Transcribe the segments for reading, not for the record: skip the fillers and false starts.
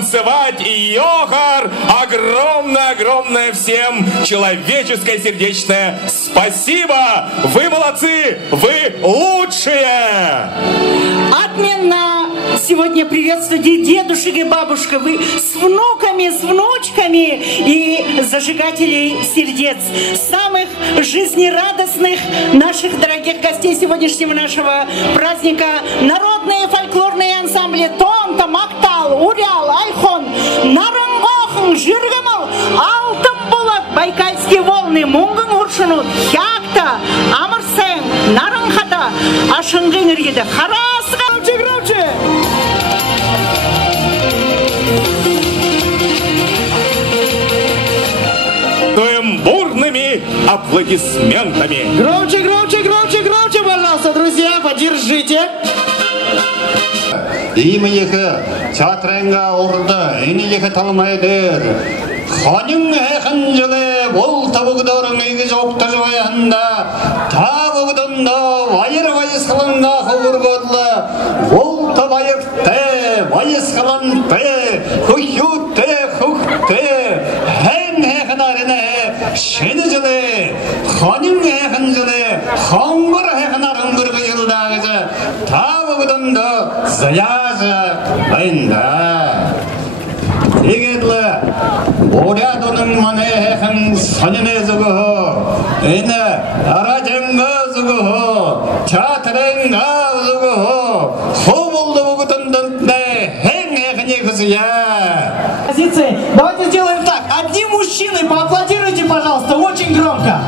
танцевать и йохар. Огромное всем человеческое сердечное спасибо. Вы молодцы, вы лучшие. Отменно сегодня приветствуйте дедушек и бабушек. Вы с внуками, с внучками и зажигателей сердец. Самых жизнерадостных наших дорогих гостей сегодняшнего нашего праздника. Народные фольклорные ансамбли Тонта, Мактал, Урял, Айхон, Нарангохан, Жиргамал, Алтынбулак, Байкальские волны, Мунган Уршунут, Хякта, Амарсен, Наранхата, Ашангенергида, Харас, громче! Бурными аплодисментами. Громче, пожалуйста, друзья, поддержите. Имеха чатренга орда, инеха талмайдер. Ханин ханжале бол табугдорын игиз оптажвай ханда. Табугдонда вайыр вайысқылында хогургодла. Бол табайыпте, вайысқылынте, хухютте, хухте. Хэн хэхнарине, шенежале, ханин хэханжале, хангыр хэхнарын біргі жылдағызы. Табугдонда заязы байында. Егедлі, орядының манайхын саныне зүгіху, әйні аражыңға зүгіху, чатырыңға зүгіху, ху болды бұғытындың әйн әйхіне күзия. Позиции. Давайте сделаем так. Одни мужчины, поаплодируйте, пожалуйста, очень громко.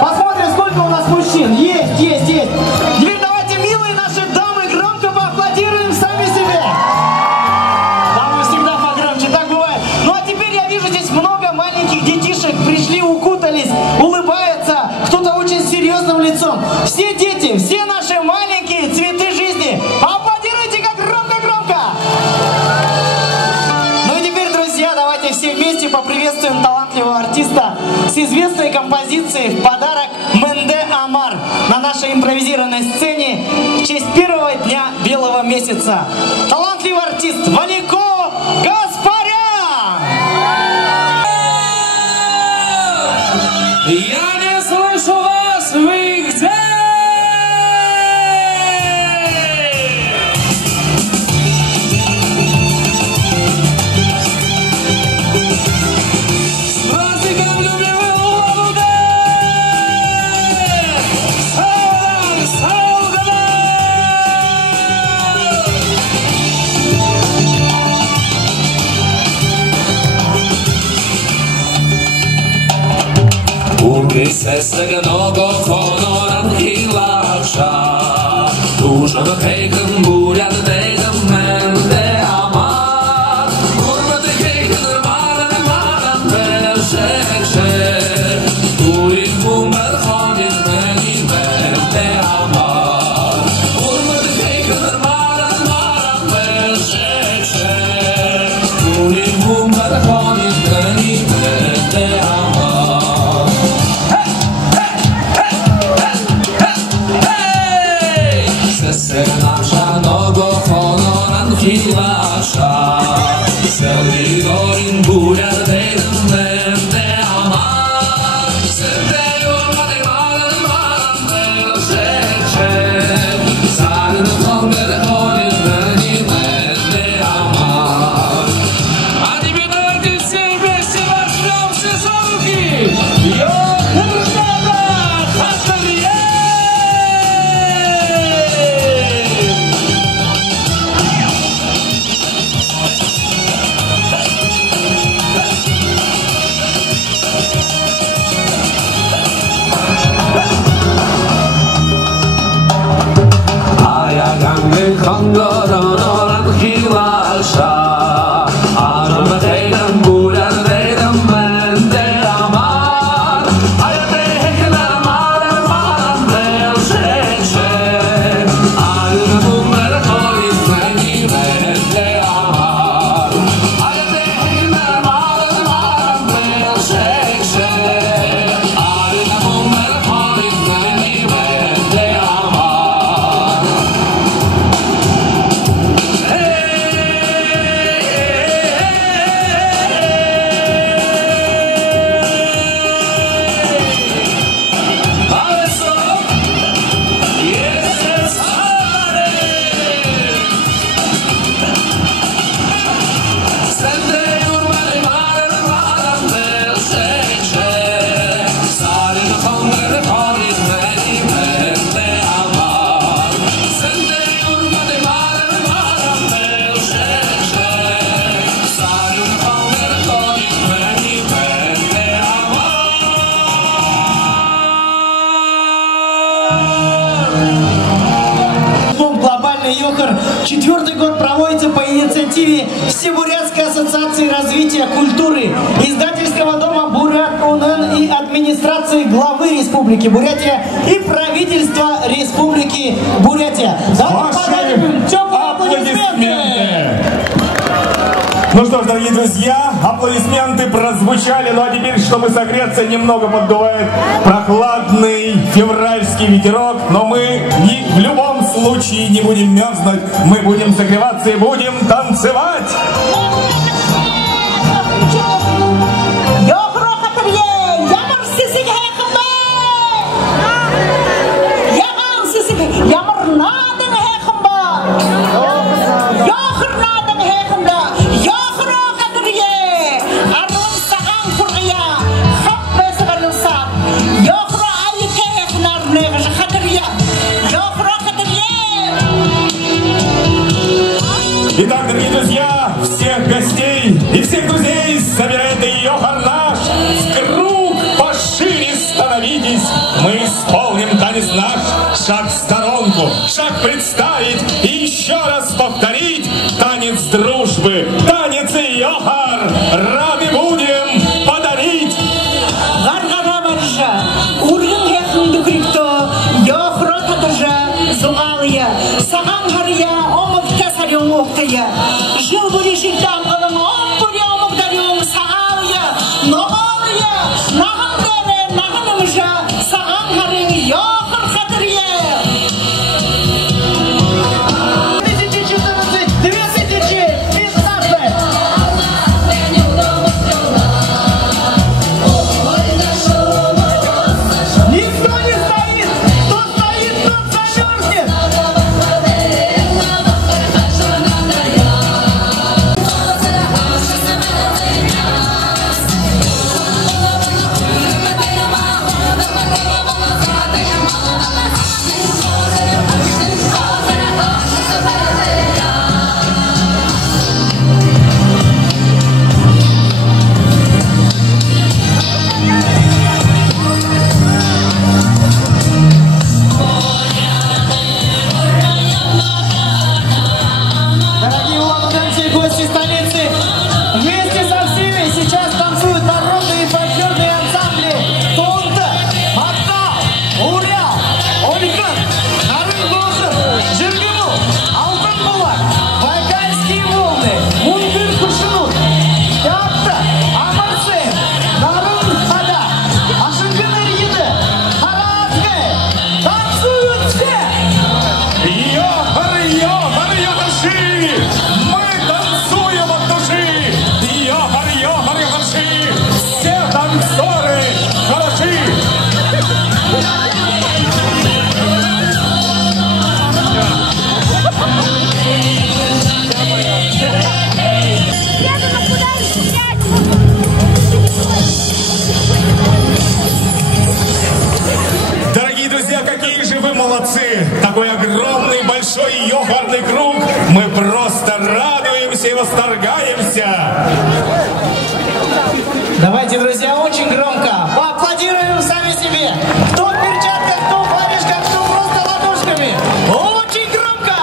Посмотрим, сколько у нас мужчин. Есть. Теперь давайте, милые наши дамы, громко поаплодируем сами себе. Дамы всегда погромче, так бывает. Ну а теперь я вижу здесь много маленьких детишек. Пришли, укутались, улыбаются. Кто-то очень серьезным лицом. Все дети, все наши маленькие цветы жизни. Поаплодируйте как громко. Ну и теперь, друзья, давайте все вместе поприветствуем талантливого артиста с известной композицией в подарок Менде Амар на нашей импровизированной сцене в честь первого дня белого месяца. Талантливый артист Валико Гаспарян! Я не слышу вас, вы где? Сесеге много коноран хилаша, Тужаны хейкін буряды дейгім Менде Амар. Гурбаты хейкін ырмаран маран бәшекшер, Турин бумбер ханин мені Менде Амар. Гурбаты хейкін ырмаран маран бәшекшер, Турин бумбер ханин мені Менде Амар. Nam shano Йохар 4-й год проводится по инициативе Всебурятской ассоциации развития культуры, издательского дома Бурят-УНН и администрации главы Республики Бурятия и правительства Республики Бурятия. Давайте подарим теплые аплодисменты! Ну что ж, дорогие друзья, аплодисменты прозвучали, ну а теперь, чтобы согреться, немного поддувает прохладный февральский ветерок, но мы в любом случае не будем мерзнуть, мы будем согреваться и будем танцевать! Итак, дорогие друзья, всех гостей и всех друзей собирает Йохар наш. В круг пошире становитесь, мы исполним танец наш. Шаг в сторонку, шаг представить и еще раз повторить. Танец дружбы, танец Йохар, рады будем подарить. Жил бы решитам, он бурем ударил саалия, но алия, нахамдене, нахамжа, саамхарин, Йохар хатарье. 2014, 2015. Никто не стоит, кто стоит, тот замерзнет. Дорогие улан-удэнцы и гости столицы, вместе со всеми сейчас танцуют народные и фольклорные ансамбли Тонта, Мактау, Урял, Олькан, Нарын-Босов, Жиргему, Алтын-Булак, Байкальские волны, Мундыр-Кушинут, Якта, Амарсен, Нарын-Хада, Ашингын-Иргиды, Харадгай. Танцуют все! Йохар, Йохар, Йохарши! Мы танцуем от души! Йохар, Йохар, Йохарши! Все танцоры хороши! Дорогие друзья, какие же вы молодцы! Такой огромный, большой йохарный круг! Мы просто радуемся и восторгаемся! Давайте, друзья, очень громко поаплодируем сами себе. Кто в перчатках, кто в фланельках, кто просто ладошками. Очень громко!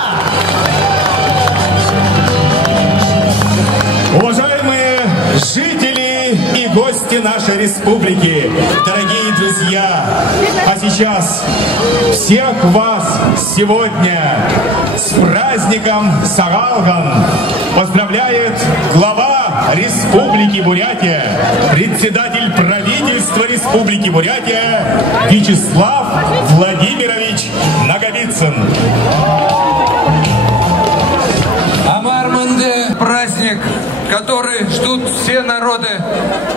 Уважаемые жители и гости нашей республики, дорогие друзья, а сейчас всех вас сегодня с праздником Сагалган поздравляет глава Республики Бурятия, председатель правительства Республики Бурятия Вячеслав Владимирович Наговицын. Амар-Манде – праздник, который ждут все народы,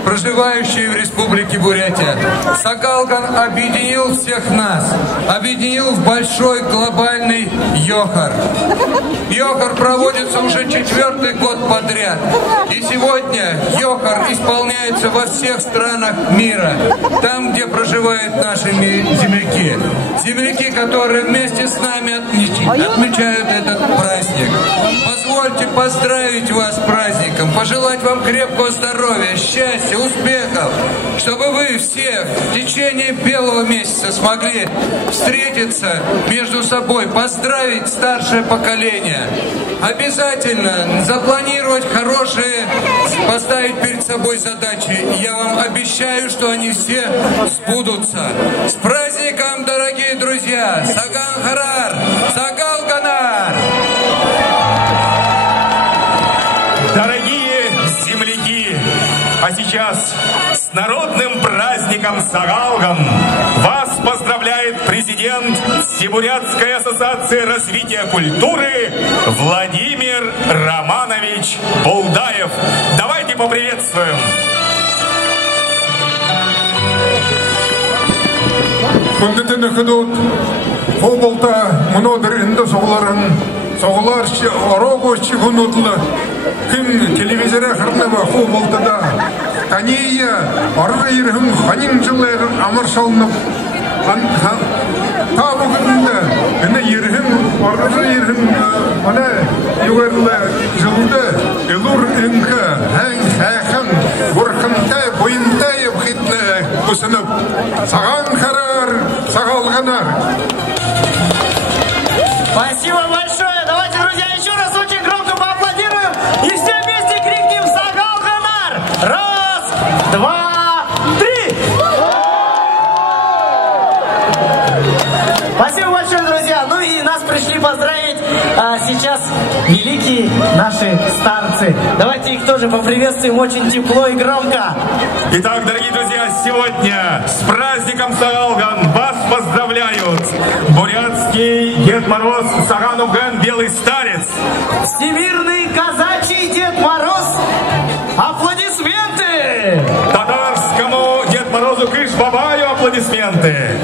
проживающие в Республике Бурятия. Сагалган объединил всех нас, объединил в большой глобальный Йохар. Йохар проводится уже 4-й год подряд. И сегодня Йохар исполняется во всех странах мира, там, где проживают наши земляки. Земляки, которые вместе с нами отмечают этот праздник. Позвольте поздравить вас с праздником. праздником, пожелать вам крепкого здоровья, счастья, успехов, чтобы вы все в течение белого месяца смогли встретиться между собой, поздравить старшее поколение. Обязательно запланировать хорошие, поставить перед собой задачи. Я вам обещаю, что они все сбудутся. С праздником, дорогие друзья! Саган Харар! Сагал Ганар! Дорогие земляки, а сейчас с народным праздником Сагалган вас поздравляет президент Всебурятской ассоциации развития культуры Владимир Романович Булдаев. Давайте поприветствуем. Күндетіні күдут, қолболта мұнодыр үнді соғылар орогошчы күнутлы, күн телевизоры қырнығы қолболтада, қанея арғы ерхім қанин жылы амыршалынып, табы күнді, үні ерхім, арғы ерхім, мұны юғырлы жылды, үлір үнкі, әң-әқін, бұрқынтай, бойынтай ұқитлы күсініп, саған қарар, сағал ғанар. Спасибо большое. Давайте, друзья, еще раз очень громко поаплодируем и все вместе крикнем «Сагал Ганар». Раз, два, три. Спасибо большое, друзья. Ну и нас пришли поздравить сейчас великие наши старцы. Давайте их тоже поприветствуем очень тепло и громко. Итак, дорогие друзья, сегодня с праздником Сагалган вас поздравляют бурятский Дед Мороз Саганубган Белый Старец, Всемирный казачий Дед Мороз. Аплодисменты! татарскому Дед Морозу Кыш-Бабаю аплодисменты.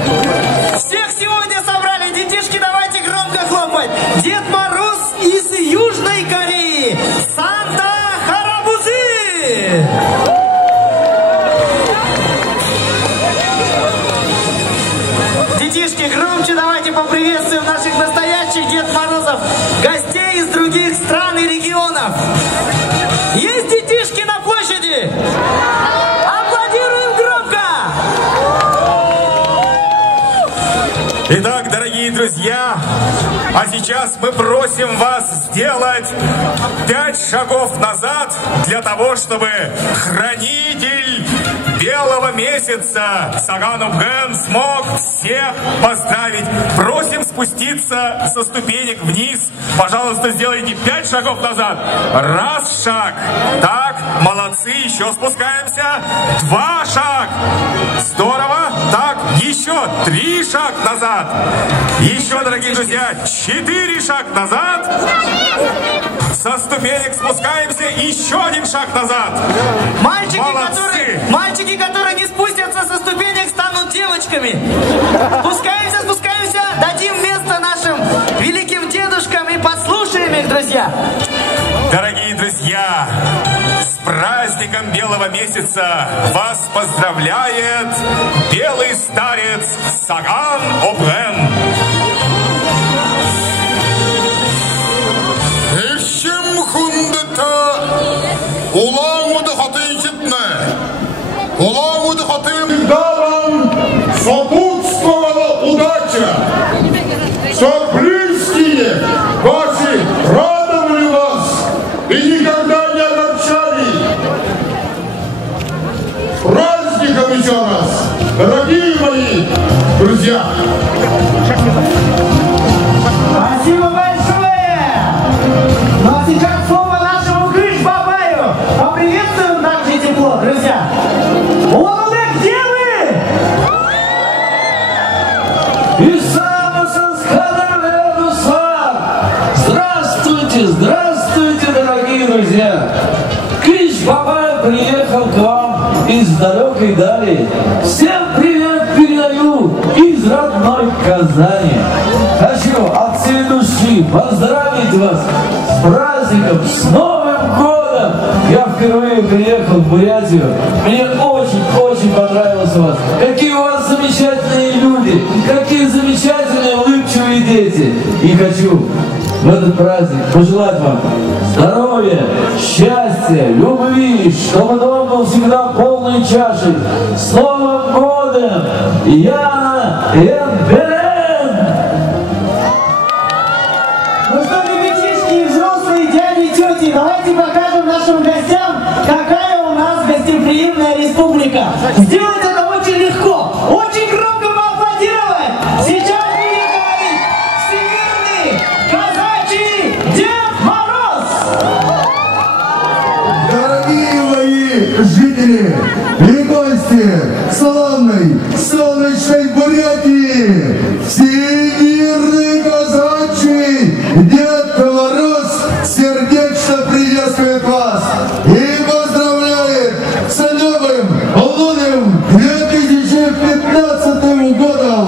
Всех сегодня собрали, детишки, давайте громко хлопать. Дед Мороз из Южной Кореи, Санта Харабузы! Детишки, громче давайте поприветствуем наших настоящих Дед Морозов, гостей из других стран и регионов. Есть детишки на площади? Аплодируем громко! Итак, дорогие друзья, а сейчас мы просим вас сделать 5 шагов назад для того, чтобы хранитель белого месяца Саганубган смог всех поздравить. Просим спуститься со ступенек вниз. Пожалуйста, сделайте 5 шагов назад. Раз шаг. Так, молодцы, еще спускаемся. 2 шаг. Здорово. Так, еще 3 шаг назад. Еще, дорогие друзья, 4 шаг назад. Со ступенек спускаемся. Еще 1 шаг назад. Мальчики, которые не спустятся со ступенек, станут девочками. Спускаемся, спускаемся, дадим место нашим великим дедушкам и послушаем их, друзья. Дорогие друзья, с праздником белого месяца вас поздравляет белый старец Саган Обген. Эшем хундата, уламуды хатынчитне, уламуды хатын. Вам сопутствовала удача, что близкие ваши радовали вас и никогда не огорчали. Праздником еще раз, дорогие мои друзья! Спасибо большое! Ну а сейчас слово нашему Кыш-Бабаю. Поприветствуем также тепло, друзья. Уланы, где вы? Здравствуйте, здравствуйте, дорогие друзья! Кыш-Бабай приехал к вам из далекой дали. Всем привет передаю из родной Казани. Хочу от всей души поздравить вас с праздником, с Новым годом! Я впервые приехал в Бурятию. Мне очень понравилось у вас. Какие у вас замечательные люди, какие замечательные улыбчивые дети. И хочу в этот праздник пожелать вам здоровья, здоровья, счастья, любви, чтобы дом был всегда полной чашей. С Новым годом! Яна Эдберен! Ну что, ребятишки, взрослые дяди и тети, давайте покажем нашим гостям, какая у нас гостеприимная республика. Сделать это очень легко, очень громко поаплодировать. Сейчас будет говорить всемирный казачий Дед Мороз. Дорогие мои жители и гости славной солнечной Бурятии, всемирный казачий Дед Мороз сердечно приветствует вас и поздравляет с новым лунным 2015 годом.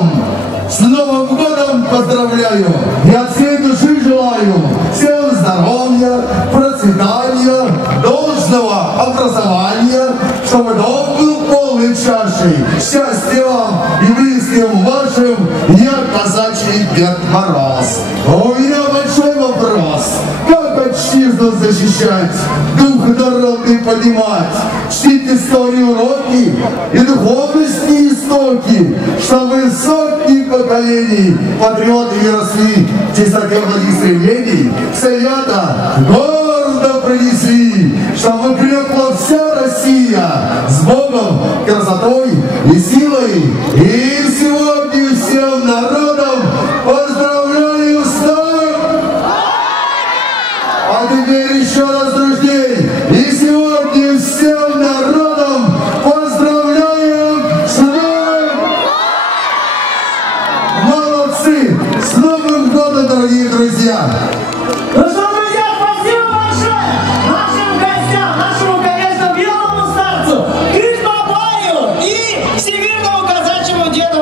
С Новым годом поздравляю и от всей души желаю всем здоровья, процветания, должного образования, чтобы дом был полной чашей. Счастья вам и близким вашим, я казачий Дед Мороз. У меня большой вопрос. Как отчизну защищать, дух народный поднимать, чтить историю уроки и духовности истоки, чтобы сотни поколений патриоты росли в чистоте благостремлений, все это гордо принесли, чтобы крепла вся Россия с Богом, красотой и силой. И сегодня всем народом поздравляю с новым! А теперь еще раз, друзей, и сегодня всем народом поздравляем с новым! Молодцы! С Новым годом, дорогие друзья! Ну что, друзья, спасибо большое нашим гостям, нашему, конечно, белому старцу, Кыш Бабаю и всемирному казачьему Деду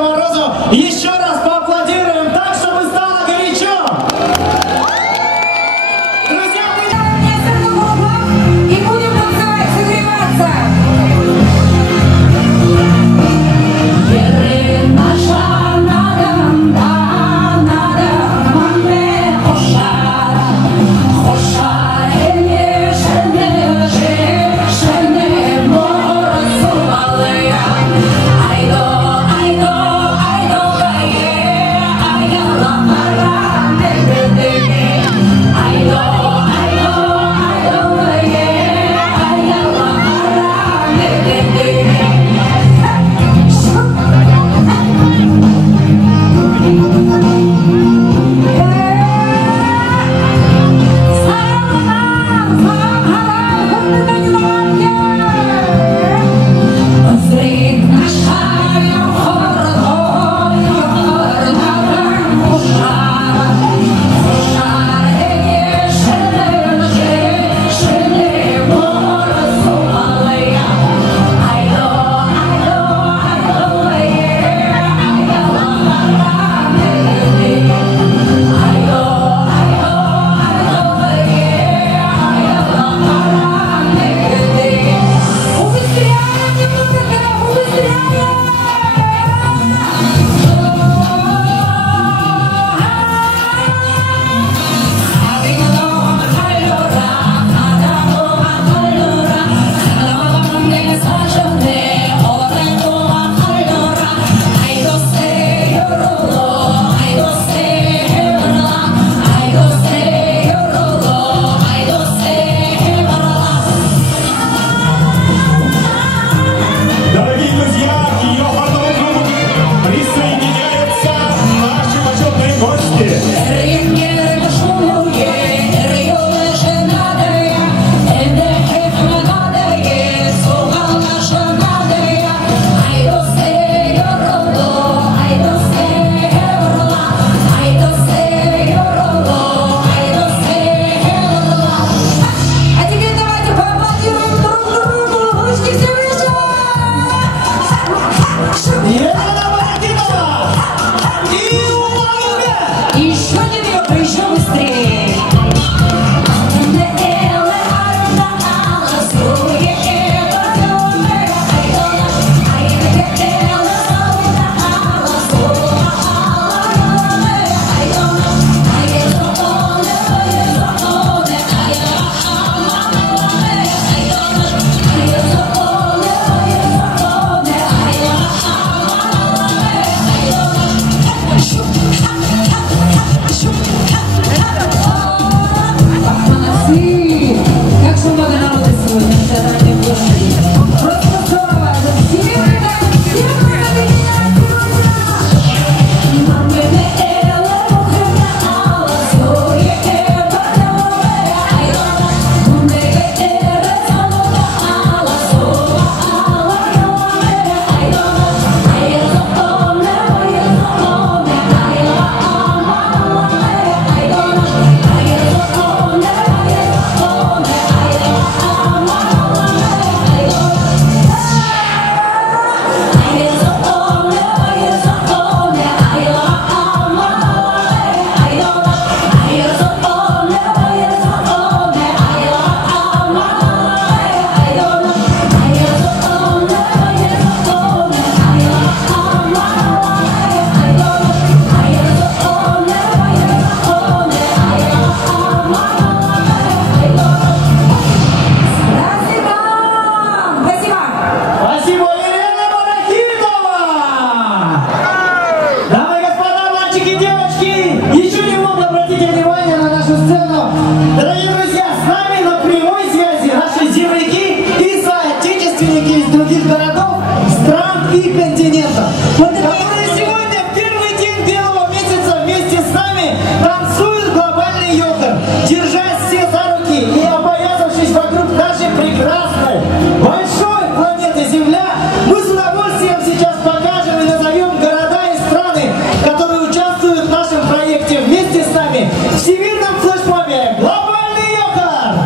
которые сегодня в первый день белого месяца вместе с нами танцуют глобальный йохар, держась все за руки и опоясавшись вокруг нашей прекрасной, большой планеты Земля. Мы с удовольствием сейчас покажем и назовем города и страны, которые участвуют в нашем проекте вместе с нами в всемирном флешмобе «Глобальный йохар».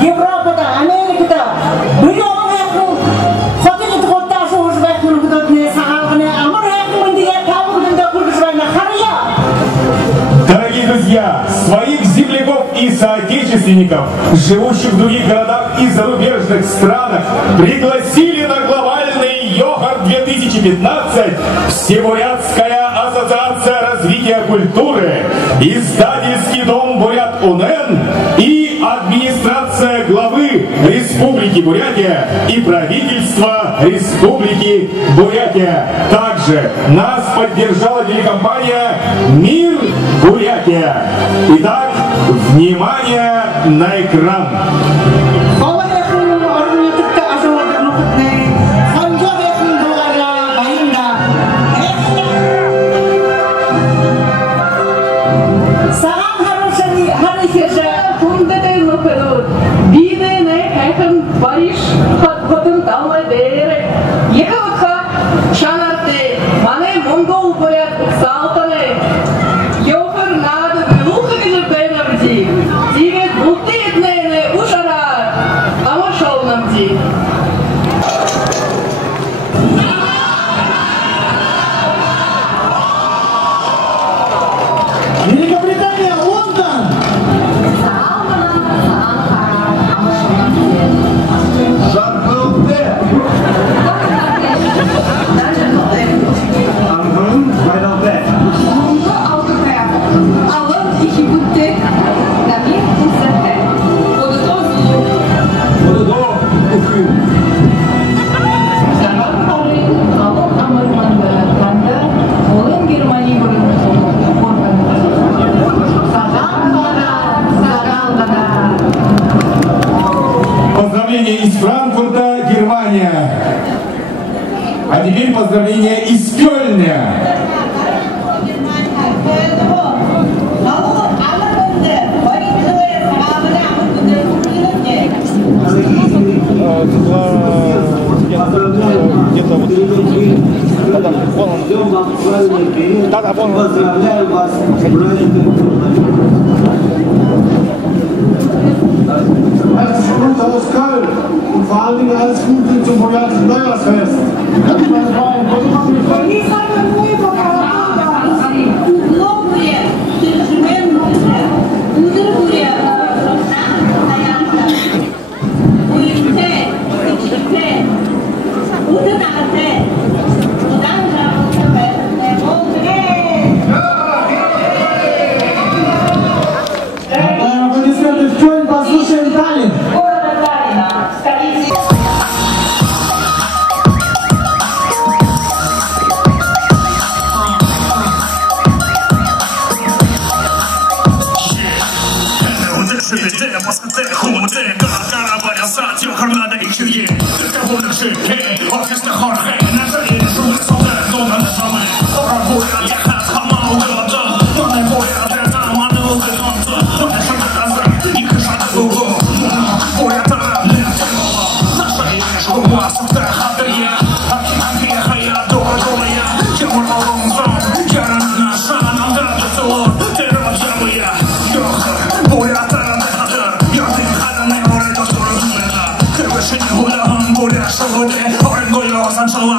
Европада, Америкада, Дорогие друзья, своих земляков и соотечественников, живущих в других городах и зарубежных странах, пригласили на глобальный йохар 2015 Всебурятская ассоциация развития культуры, издательский дом Бурят УНН и администрация главы Республики Бурятия и правительства Республики Бурятия. Также нас поддержала телекомпания «Мир Бурятия». Итак, внимание на экран. Великобритания, Лондон! Поздравления из Франкфурта, Германия. А теперь поздравления из Кёльна. Где-то вот да, вон. Поздравляю вас с праздником. Herzlichen Glückwunsch aus Köln und vor allen Dingen alles Gute zum Burjatischen Neujahrsfest. Аплодисменты в Кёльн, послушаем Таллин. Sancho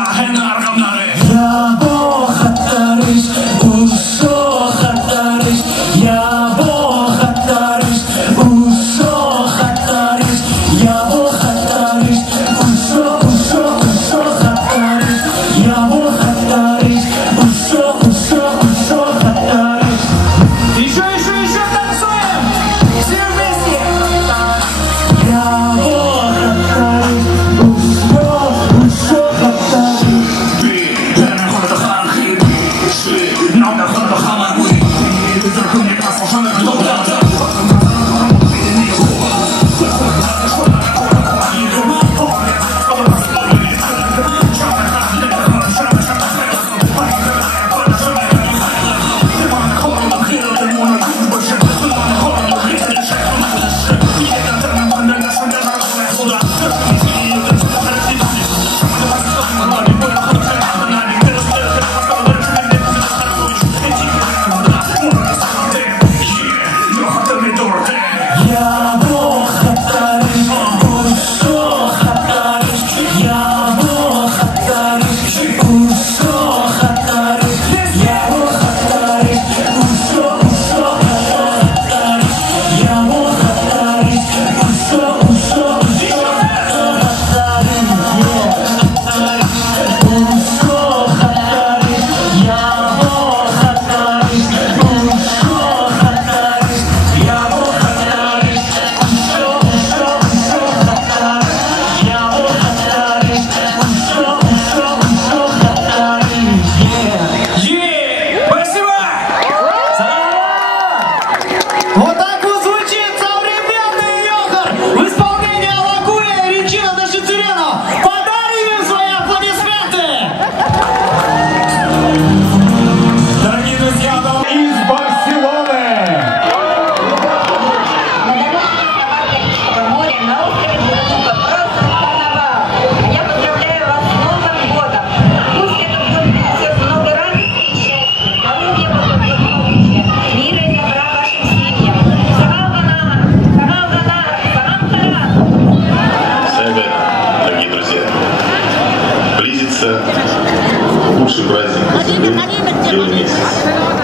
Лучший праздник Белый месяц.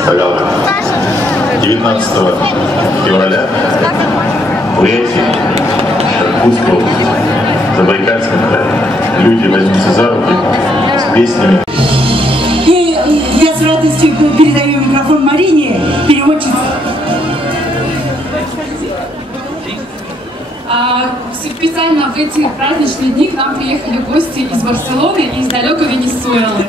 Сагалка. 19 февраля в Бурятии, Иркутской области, в Забайкальском крае. Люди возьмутся за руки с песнями. И я с радостью передаю микрофон Марине, переводчице. Специально в эти праздничные дни к нам приехали гости из Барселоны и из далекой Венесуэлы.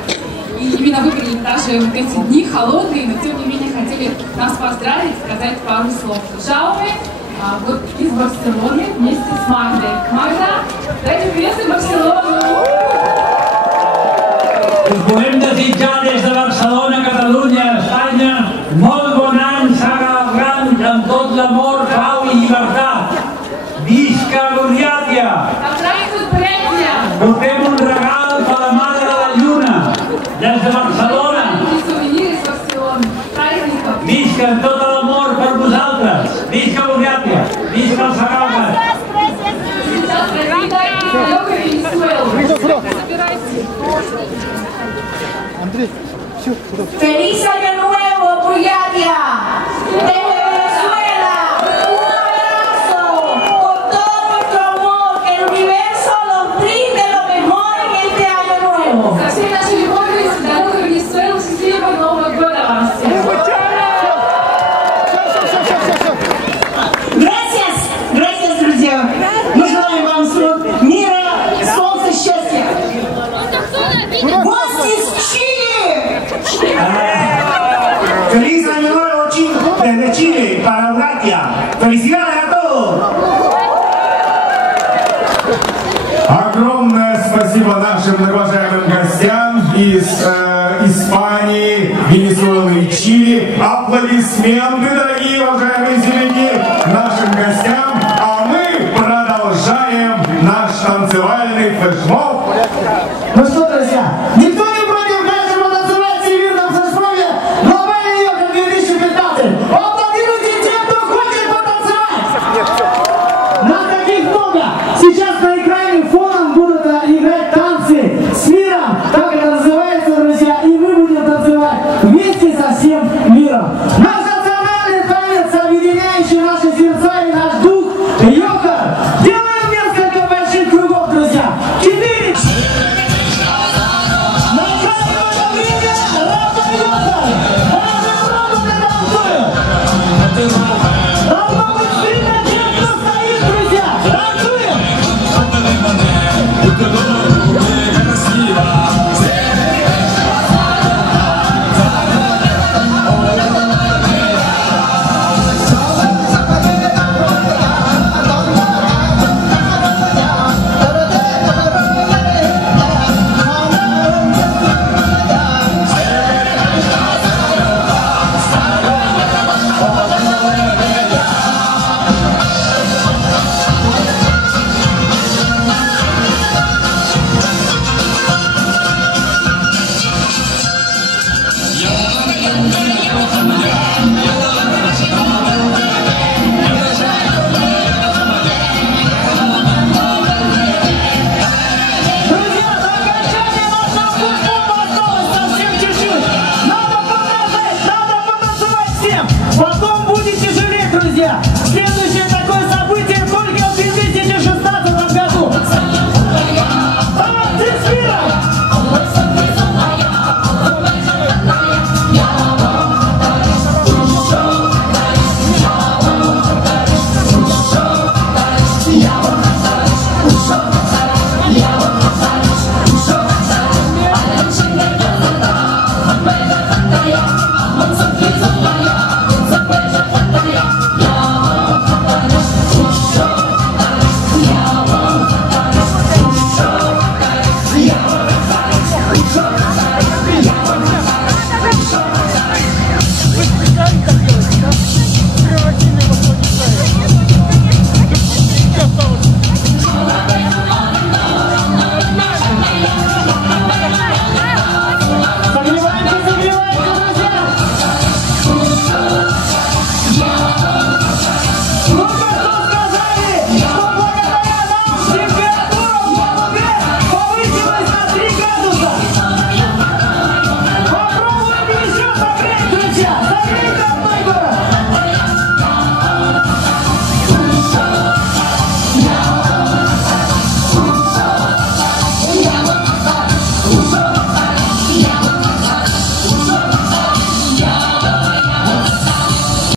И именно выбрали даже вот эти дни холодные, но тем не менее хотели нас поздравить, сказать пару слов. Жауме, вот из Барселоны вместе с Магдой. Магда, дайте приветствие Барселону! Podem desitjar des de Barcelona, Catalunya, Espanya, molt bon any, Saga Gran, amb tot l'amor, pau i llibertat. Visca Buryatia! Portem un regal per la Mare de la Lluna, des de Barcelona. Visca tot l'amor per vosaltres. Visca Buryatia! Visca el Sagalga! ¡Feliz Año Nuevo, Buryatia! ¡Desde Venezuela! ¡Un abrazo! Con todo nuestro amor, que el universo nos brinde lo mejor en este Año Nuevo. Со всей нашей любовью из далекой Венесуэлы счастливого Нового года вам всем! Gracias, друзья! Мы желаем вам мира, солнца, счастья! Гости из Чили! ¡Feliz Año Nuevo desde Chile para Buryatia! ¡Felicidades a todos! Огромное спасибо нашим уважаемым гостям из Испании, Венесуэлы и Чили. Аплодисменты, дорогие уважаемые земляки, нашим гостям. А мы продолжаем наш танцевальный флешмоб.